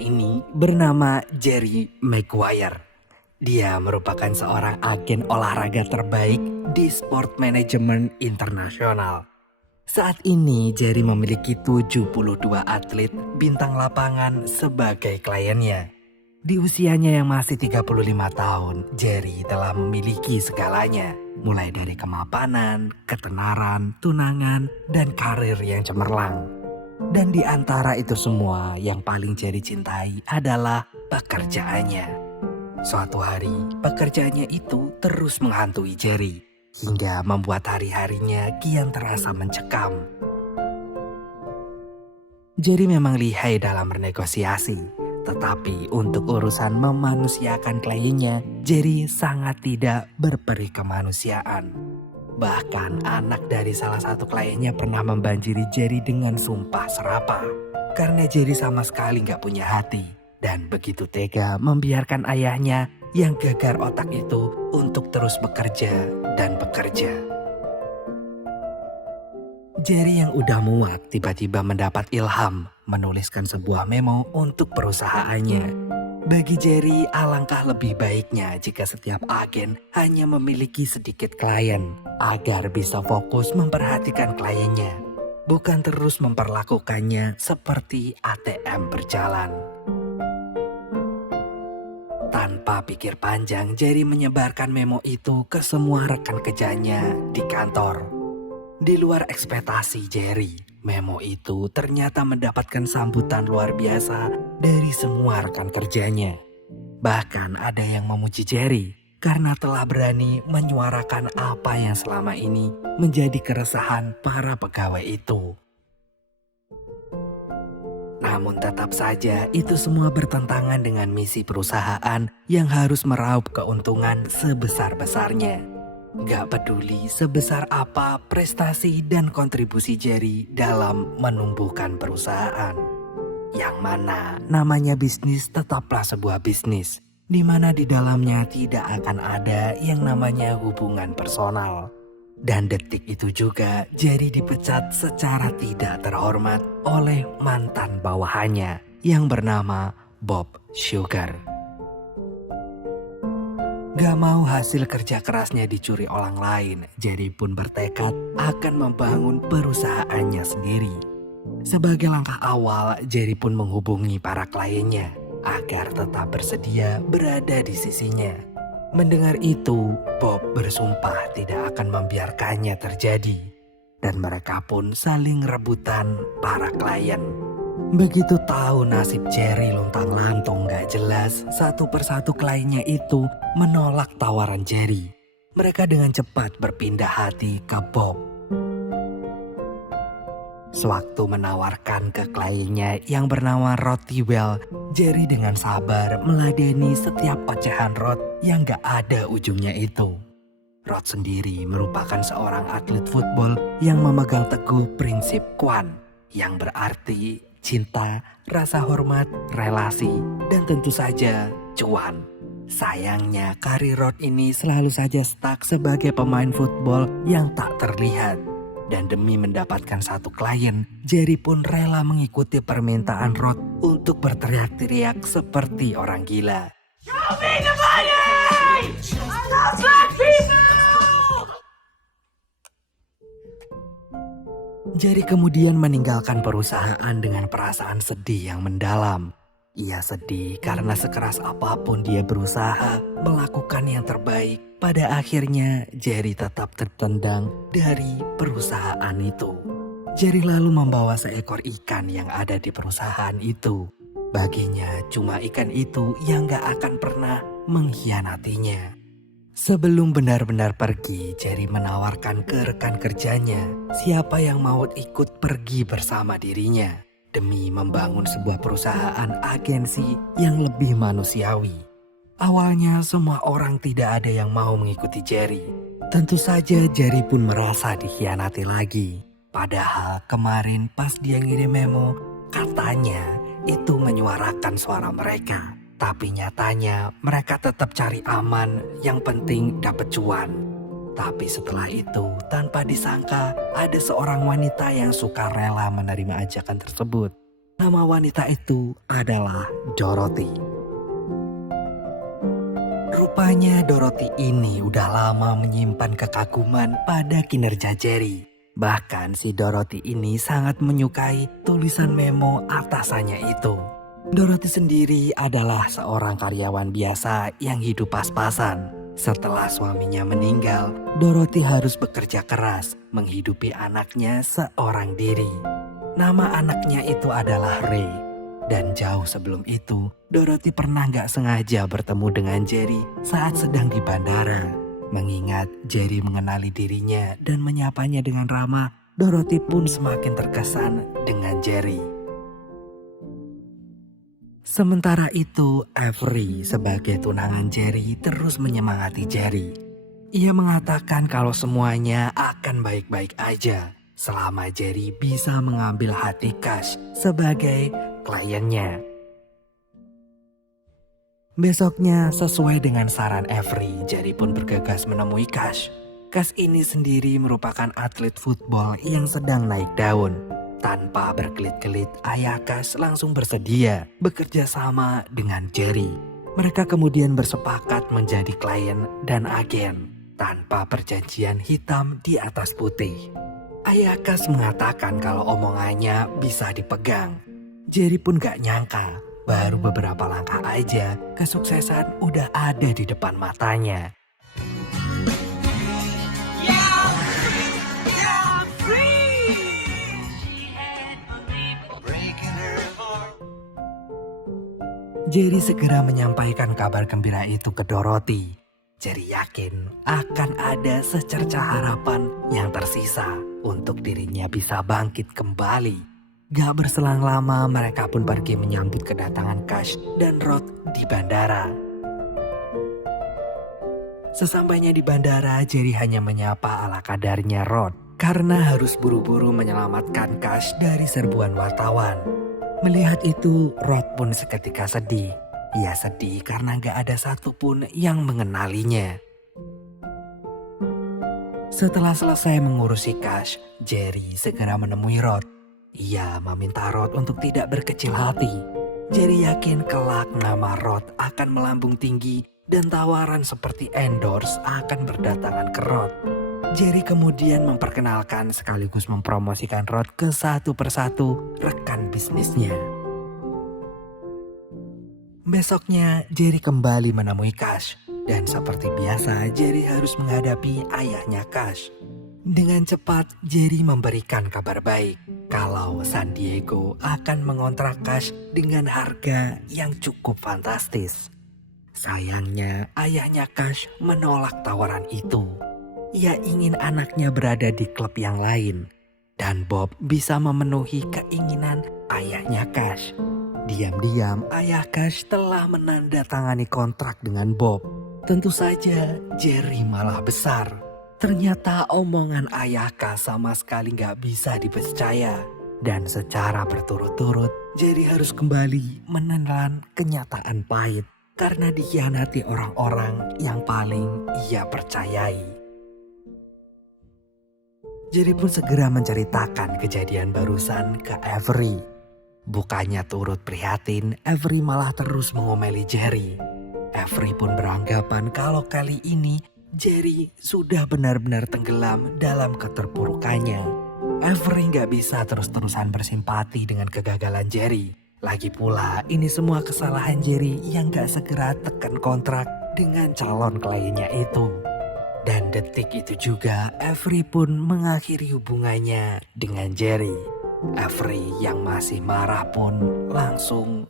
ini bernama Jerry Maguire. Dia merupakan seorang agen olahraga terbaik di sport management internasional. Saat ini Jerry memiliki 72 atlet bintang lapangan sebagai kliennya. Di usianya yang masih 35 tahun, Jerry telah memiliki segalanya. Mulai dari kemapanan, ketenaran, tunangan, dan karir yang cemerlang. Dan di antara itu semua yang paling Jerry cintai adalah pekerjaannya. Suatu hari, pekerjaannya itu terus menghantui Jerry. Hingga membuat hari-harinya kian terasa mencekam. Jerry memang lihai dalam bernegosiasi. Tetapi untuk urusan memanusiakan kliennya, Jerry sangat tidak berperi kemanusiaan. Bahkan anak dari salah satu kliennya pernah membanjiri Jerry dengan sumpah serapah. Karena Jerry sama sekali gak punya hati. Dan begitu tega membiarkan ayahnya yang gegar otak itu untuk terus bekerja dan bekerja. Jerry yang udah muak tiba-tiba mendapat ilham menuliskan sebuah memo untuk perusahaannya. Bagi Jerry, alangkah lebih baiknya jika setiap agen hanya memiliki sedikit klien agar bisa fokus memperhatikan kliennya, bukan terus memperlakukannya seperti ATM berjalan. Tanpa pikir panjang, Jerry menyebarkan memo itu ke semua rekan kerjanya di kantor. Di luar ekspektasi Jerry, memo itu ternyata mendapatkan sambutan luar biasa dari semua rekan kerjanya. Bahkan ada yang memuji Jerry karena telah berani menyuarakan apa yang selama ini menjadi keresahan para pegawai itu. Namun tetap saja itu semua bertentangan dengan misi perusahaan yang harus meraup keuntungan sebesar-besarnya. Gak peduli sebesar apa prestasi dan kontribusi Jerry dalam menumbuhkan perusahaan. Yang mana namanya bisnis tetaplah sebuah bisnis, di mana di dalamnya tidak akan ada yang namanya hubungan personal. Dan detik itu juga Jerry dipecat secara tidak terhormat oleh mantan bawahannya yang bernama Bob Sugar. Gak mau hasil kerja kerasnya dicuri orang lain, Jerry pun bertekad akan membangun perusahaannya sendiri. Sebagai langkah awal, Jerry pun menghubungi para kliennya agar tetap bersedia berada di sisinya. Mendengar itu, Bob bersumpah tidak akan membiarkannya terjadi. Dan mereka pun saling rebutan para klien. Begitu tahu nasib Jerry luntang-lantung gak jelas, satu persatu kliennya itu menolak tawaran Jerry. Mereka dengan cepat berpindah hati ke Bob. Sewaktu menawarkan ke kliennya yang bernama Rod Tewell, Jerry dengan sabar meladeni setiap pecahan Rod yang gak ada ujungnya itu. Rod sendiri merupakan seorang atlet football yang memegang teguh prinsip Kwan, yang berarti cinta, rasa hormat, relasi, dan tentu saja cuan. Sayangnya karir Rod ini selalu saja stuck sebagai pemain football yang tak terlihat. Dan demi mendapatkan satu klien, Jerry pun rela mengikuti permintaan Rod untuk berteriak-teriak seperti orang gila. Show me the money! I love black people! Jerry kemudian meninggalkan perusahaan dengan perasaan sedih yang mendalam. Ia sedih karena sekeras apapun dia berusaha melakukan yang terbaik. Pada akhirnya Jerry tetap tertendang dari perusahaan itu. Jerry lalu membawa seekor ikan yang ada di perusahaan itu. Baginya cuma ikan itu yang gak akan pernah mengkhianatinya. Sebelum benar-benar pergi, Jerry menawarkan ke rekan kerjanya siapa yang mau ikut pergi bersama dirinya demi membangun sebuah perusahaan agensi yang lebih manusiawi. Awalnya semua orang tidak ada yang mau mengikuti Jerry. Tentu saja Jerry pun merasa dikhianati lagi. Padahal kemarin pas dia ngirim memo, katanya itu menyuarakan suara mereka. Tapi nyatanya mereka tetap cari aman, yang penting dapat cuan. Tapi setelah itu tanpa disangka ada seorang wanita yang suka rela menerima ajakan tersebut. Nama wanita itu adalah Dorothy. Rupanya Dorothy ini udah lama menyimpan kekaguman pada kinerja Jerry. Bahkan si Dorothy ini sangat menyukai tulisan memo atasannya itu. Dorothy sendiri adalah seorang karyawan biasa yang hidup pas-pasan. Setelah suaminya meninggal, Dorothy harus bekerja keras menghidupi anaknya seorang diri. Nama anaknya itu adalah Ray. Dan jauh sebelum itu, Dorothy pernah gak sengaja bertemu dengan Jerry saat sedang di bandara. Mengingat Jerry mengenali dirinya dan menyapanya dengan ramah, Dorothy pun semakin terkesan dengan Jerry. Sementara itu, Avery sebagai tunangan Jerry terus menyemangati Jerry. Ia mengatakan kalau semuanya akan baik-baik aja selama Jerry bisa mengambil hati Cash sebagai kliennya. Besoknya, sesuai dengan saran Avery, Jerry pun bergegas menemui Cash. Cash ini sendiri merupakan atlet football yang sedang naik daun. Tanpa berkelit-kelit, ayah Cash langsung bersedia bekerja sama dengan Jerry. Mereka kemudian bersepakat menjadi klien dan agen tanpa perjanjian hitam di atas putih. Ayah Cash mengatakan kalau omongannya bisa dipegang. Jerry pun gak nyangka, baru beberapa langkah aja kesuksesan udah ada di depan matanya. Jerry segera menyampaikan kabar gembira itu ke Dorothy. Jerry yakin akan ada secercah harapan yang tersisa untuk dirinya bisa bangkit kembali. Gak berselang lama mereka pun pergi menyambut kedatangan Cash dan Rod di bandara. Sesampainya di bandara, Jerry hanya menyapa ala kadarnya Rod karena harus buru-buru menyelamatkan Cash dari serbuan wartawan. Melihat itu, Rod pun seketika sedih. Ia sedih karena gak ada satupun yang mengenalinya. Setelah selesai mengurusi Cash, Jerry segera menemui Rod. Ia meminta Rod untuk tidak berkecil hati. Jerry yakin kelak nama Rod akan melambung tinggi dan tawaran seperti endorse akan berdatangan ke Rod. Jerry kemudian memperkenalkan sekaligus mempromosikan Rod ke satu persatu rekan bisnisnya. Besoknya Jerry kembali menemui Cash dan seperti biasa Jerry harus menghadapi ayahnya Cash. Dengan cepat Jerry memberikan kabar baik kalau San Diego akan mengontrak Cash dengan harga yang cukup fantastis. Sayangnya ayahnya Cash menolak tawaran itu. Ia ingin anaknya berada di klub yang lain dan Bob bisa memenuhi keinginan ayahnya Cash. Diam-diam ayah Cash telah menandatangani kontrak dengan Bob. Tentu saja Jerry malah besar. Ternyata omongan ayah Cash sama sekali gak bisa dipercaya. Dan secara berturut-turut Jerry harus kembali menelan kenyataan pahit karena dikhianati orang-orang yang paling ia percayai. Jerry pun segera menceritakan kejadian barusan ke Avery. Bukannya turut prihatin, Avery malah terus mengomeli Jerry. Avery pun beranggapan kalau kali ini Jerry sudah benar-benar tenggelam dalam keterpurukannya. Avery gak bisa terus-terusan bersimpati dengan kegagalan Jerry. Lagi pula ini semua kesalahan Jerry yang gak segera tekan kontrak dengan calon kliennya itu. Dan detik itu juga Avery pun mengakhiri hubungannya dengan Jerry. Avery yang masih marah pun langsung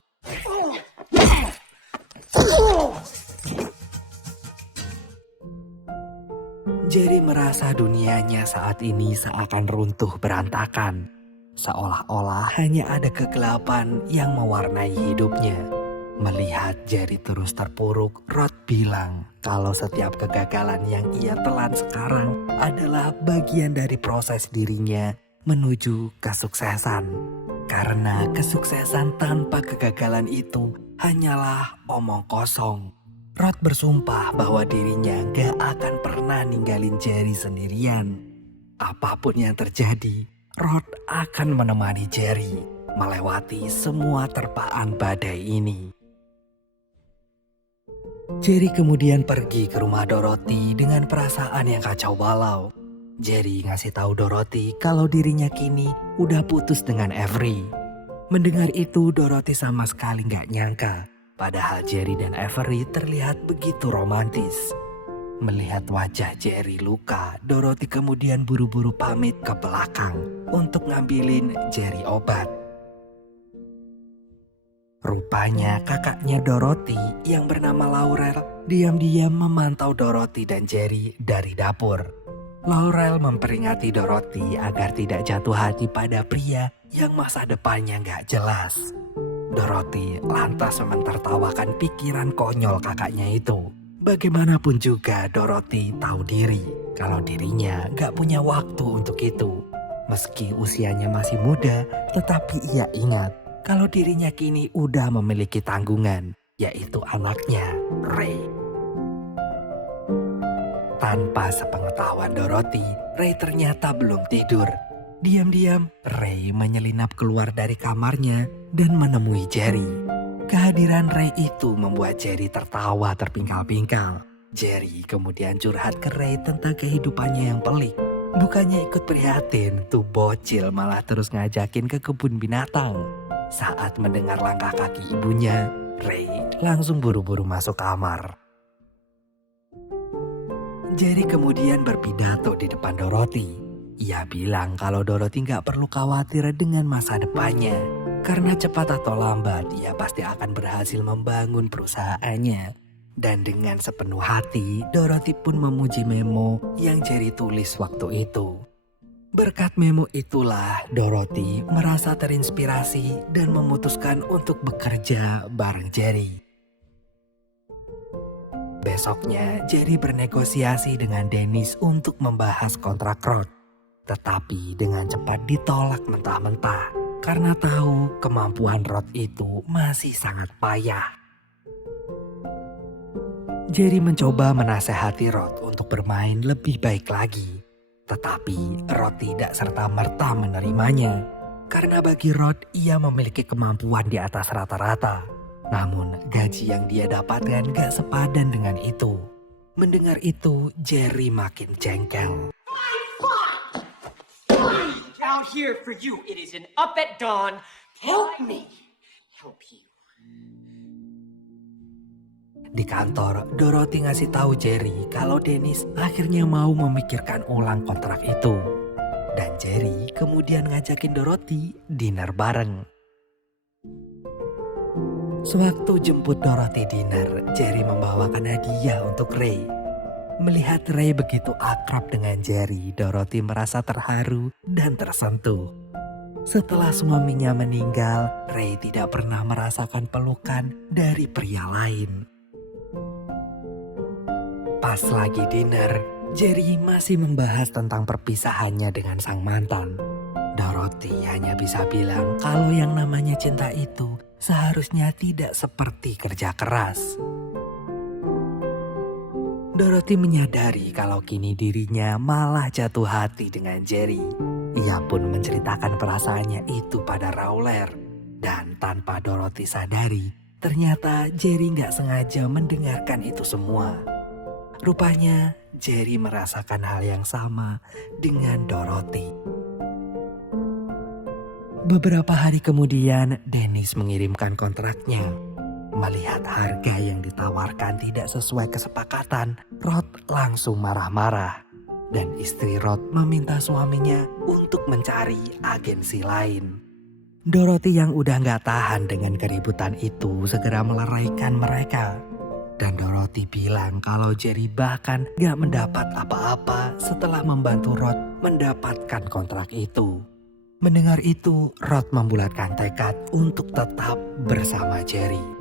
Jerry merasa dunianya saat ini seakan runtuh berantakan. Seolah-olah hanya ada kegelapan yang mewarnai hidupnya. Melihat Jerry terus terpuruk, Rod bilang kalau setiap kegagalan yang ia telan sekarang adalah bagian dari proses dirinya menuju kesuksesan. Karena kesuksesan tanpa kegagalan itu hanyalah omong kosong. Rod bersumpah bahwa dirinya gak akan pernah ninggalin Jerry sendirian. Apapun yang terjadi, Rod akan menemani Jerry. melewati semua terpaan badai ini. Jerry kemudian pergi ke rumah Dorothy dengan perasaan yang kacau balau. Jerry ngasih tahu Dorothy kalau dirinya kini udah putus dengan Avery. Mendengar itu Dorothy sama sekali nggak nyangka. Padahal Jerry dan Avery terlihat begitu romantis. Melihat wajah Jerry luka, Dorothy kemudian buru-buru pamit ke belakang untuk ngambilin Jerry obat. Rupanya kakaknya Dorothy yang bernama Laurel diam-diam memantau Dorothy dan Jerry dari dapur. Laurel memperingati Dorothy agar tidak jatuh hati pada pria yang masa depannya nggak jelas. Dorothy lantas menertawakan pikiran konyol kakaknya itu. Bagaimanapun juga Dorothy tahu diri kalau dirinya nggak punya waktu untuk itu. Meski usianya masih muda, tetapi ia ingat kalau dirinya kini udah memiliki tanggungan, yaitu anaknya, Ray. Tanpa sepengetahuan Dorothy, Ray ternyata belum tidur. Diam-diam, Ray menyelinap keluar dari kamarnya dan menemui Jerry. Kehadiran Ray itu membuat Jerry tertawa terpingkal-pingkal. Jerry kemudian curhat ke Ray tentang kehidupannya yang pelik. Bukannya ikut prihatin, tuh bocil malah terus ngajakin ke kebun binatang. Saat mendengar langkah kaki ibunya, Ray langsung buru-buru masuk kamar. Jerry kemudian berpidato di depan Dorothy. Ia bilang kalau Dorothy nggak perlu khawatir dengan masa depannya. Karena cepat atau lambat ia pasti akan berhasil membangun perusahaannya. Dan dengan sepenuh hati, Dorothy pun memuji memo yang Jerry tulis waktu itu. Berkat memo itulah Dorothy merasa terinspirasi dan memutuskan untuk bekerja bareng Jerry. Besoknya Jerry bernegosiasi dengan Dennis untuk membahas kontrak Rod. Tetapi dengan cepat ditolak mentah-mentah karena tahu kemampuan Rod itu masih sangat payah. Jerry mencoba menasehati Rod untuk bermain lebih baik lagi. Tetapi Rod tidak serta-merta menerimanya. Karena bagi Rod ia memiliki kemampuan di atas rata-rata. Namun gaji yang dia dapatkan gak sepadan dengan itu. Mendengar itu Jerry makin jengkel. Out here for you. It is an up at dawn. Help me. Help you. Di kantor, Dorothy ngasih tahu Jerry kalau Dennis akhirnya mau memikirkan ulang kontrak itu. Dan Jerry kemudian ngajakin Dorothy dinner bareng. Sewaktu jemput Dorothy dinner, Jerry membawakan hadiah untuk Ray. Melihat Ray begitu akrab dengan Jerry, Dorothy merasa terharu dan tersentuh. Setelah suaminya meninggal, Ray tidak pernah merasakan pelukan dari pria lain. Pas lagi dinner, Jerry masih membahas tentang perpisahannya dengan sang mantan. Dorothy hanya bisa bilang kalau yang namanya cinta itu seharusnya tidak seperti kerja keras. Dorothy menyadari kalau kini dirinya malah jatuh hati dengan Jerry. Ia pun menceritakan perasaannya itu pada Rowler. Dan tanpa Dorothy sadari, ternyata Jerry nggak sengaja mendengarkan itu semua. Rupanya Jerry merasakan hal yang sama dengan Dorothy. Beberapa hari kemudian, Dennis mengirimkan kontraknya. Melihat harga yang ditawarkan tidak sesuai kesepakatan, Rod langsung marah-marah. Dan istri Rod meminta suaminya untuk mencari agensi lain. Dorothy yang udah gak tahan dengan keributan itu segera meleraikan mereka. Dan Dorothy bilang kalau Jerry bahkan gak mendapat apa-apa setelah membantu Rod mendapatkan kontrak itu. Mendengar itu, Rod membulatkan tekad untuk tetap bersama Jerry.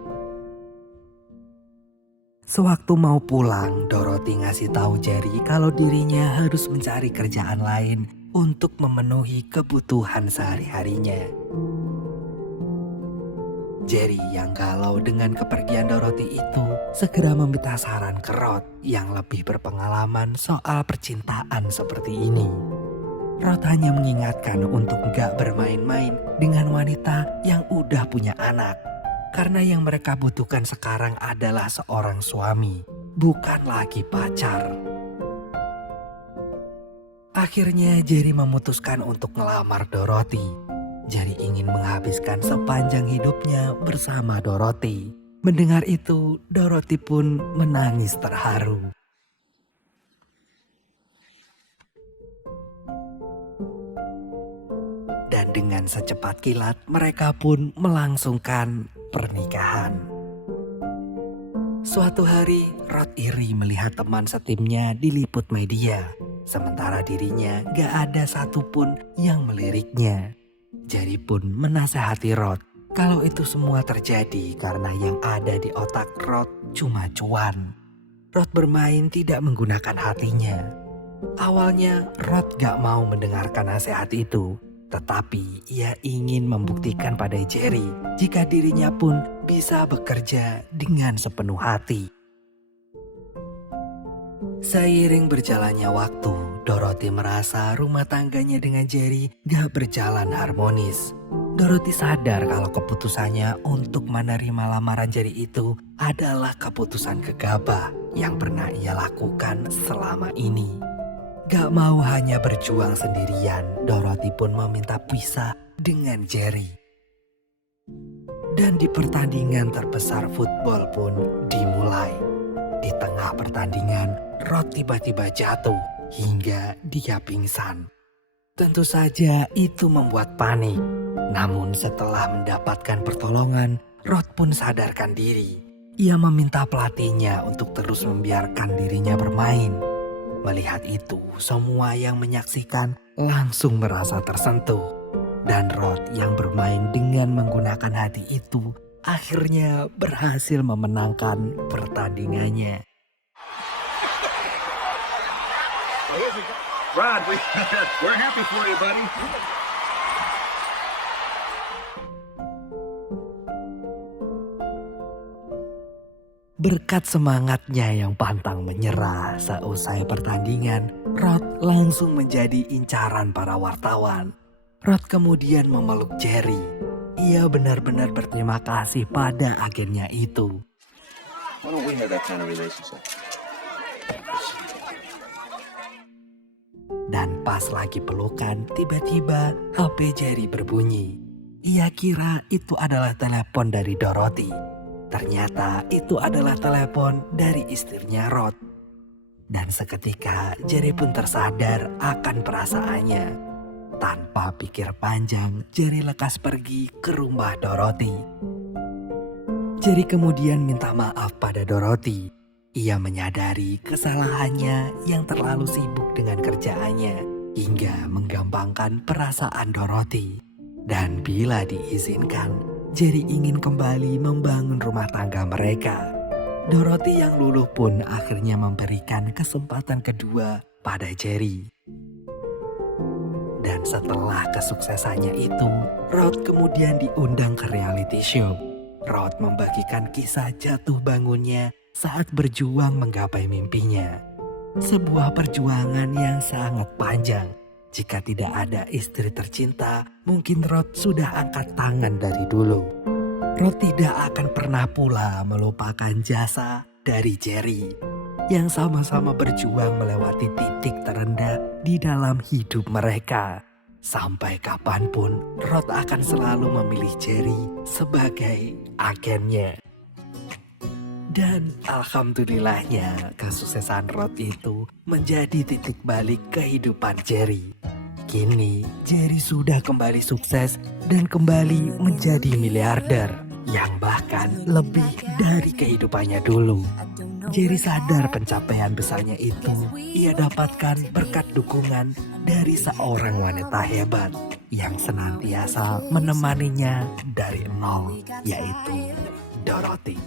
Sewaktu mau pulang, Dorothy ngasih tahu Jerry kalau dirinya harus mencari kerjaan lain untuk memenuhi kebutuhan sehari-harinya. Jerry yang galau dengan kepergian Dorothy itu segera meminta saran ke Rod yang lebih berpengalaman soal percintaan seperti ini. Rod hanya mengingatkan untuk gak bermain-main dengan wanita yang udah punya anak. Karena yang mereka butuhkan sekarang adalah seorang suami, bukan lagi pacar. Akhirnya Jerry memutuskan untuk melamar Dorothy. Jerry ingin menghabiskan sepanjang hidupnya bersama Dorothy. Mendengar itu, Dorothy pun menangis terharu. Dan dengan secepat kilat mereka pun melangsungkan pernikahan. Suatu hari, Rod iri melihat teman setimnya diliput media. Sementara dirinya gak ada satupun yang meliriknya. Jerry pun menasehati Rod kalau itu semua terjadi karena yang ada di otak Rod cuma cuan. Rod bermain tidak menggunakan hatinya. Awalnya Rod gak mau mendengarkan nasihat itu. Tetapi ia ingin membuktikan pada Jerry jika dirinya pun bisa bekerja dengan sepenuh hati. Seiring berjalannya waktu, Dorothy merasa rumah tangganya dengan Jerry gak berjalan harmonis. Dorothy sadar kalau keputusannya untuk menerima lamaran Jerry itu adalah keputusan gegabah yang pernah ia lakukan selama ini. Gak mau hanya berjuang sendirian, Dorothy pun meminta pisah dengan Jerry. Dan di pertandingan terbesar football pun dimulai. Di tengah pertandingan, Rod tiba-tiba jatuh hingga dia pingsan. Tentu saja itu membuat panik. Namun setelah mendapatkan pertolongan, Rod pun sadarkan diri. Ia meminta pelatihnya untuk terus membiarkan dirinya bermain. Melihat itu, semua yang menyaksikan langsung merasa tersentuh. Dan Rod yang bermain dengan menggunakan hati itu akhirnya berhasil memenangkan pertandingannya. Rod, we're happy for you, buddy. Berkat semangatnya yang pantang menyerah seusai pertandingan, Rod langsung menjadi incaran para wartawan. Rod kemudian memeluk Jerry. Ia benar-benar berterima kasih pada agennya itu. Why don't we have that kind of relationship? Dan pas lagi pelukan, tiba-tiba HP Jerry berbunyi. Ia kira itu adalah telepon dari Dorothy. Ternyata itu adalah telepon dari istrinya Rod. Dan seketika Jerry pun tersadar akan perasaannya. Tanpa pikir panjang, Jerry lekas pergi ke rumah Dorothy. Jerry kemudian minta maaf pada Dorothy. Ia menyadari kesalahannya yang terlalu sibuk dengan kerjaannya hingga menggampangkan perasaan Dorothy. Dan bila diizinkan, Jerry ingin kembali membangun rumah tangga mereka. Dorothy yang luluh pun akhirnya memberikan kesempatan kedua pada Jerry. Dan setelah kesuksesannya itu, Rod kemudian diundang ke reality show. Rod membagikan kisah jatuh bangunnya saat berjuang menggapai mimpinya. Sebuah perjuangan yang sangat panjang. Jika tidak ada istri tercinta, mungkin Rod sudah angkat tangan dari dulu. Rod tidak akan pernah pula melupakan jasa dari Jerry, yang sama-sama berjuang melewati titik terendah di dalam hidup mereka. Sampai kapanpun, Rod akan selalu memilih Jerry sebagai agennya. Dan alhamdulillahnya kesuksesan Rod itu menjadi titik balik kehidupan Jerry. Kini Jerry sudah kembali sukses dan kembali menjadi miliarder yang bahkan lebih dari kehidupannya dulu. Jerry sadar pencapaian besarnya itu ia dapatkan berkat dukungan dari seorang wanita hebat yang senantiasa menemaninya dari nol, yaitu Dorothy.